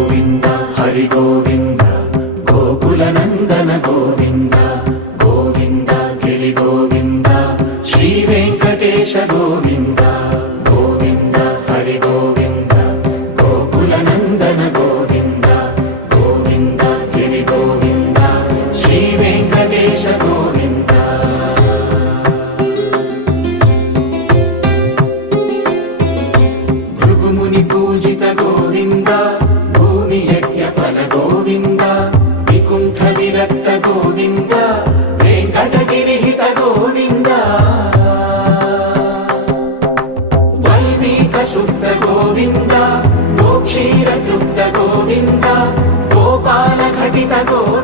గోవింద హరి గోవింద గోకుల నందన గోవింద గోవింద గిరి గోవింద శ్రీ వెంకటేశ గోవింద గోవింద హరి గోవింద గోకుల నందన గోవింద గోవింద గిరి గోవింద శ్రీ వెంకటేశ గోవింద భృగుముని పూజిత గోవింద భూమి యజ్ఞ ఫల గోవింద వికుంఠ విరక్త గోవింద వెంకటగిరిహిత గోవింద వల్మీక శుద్ధ గోవింద గోక్షీర తృప్త గోవింద గోపాల ఘటిత గోవింద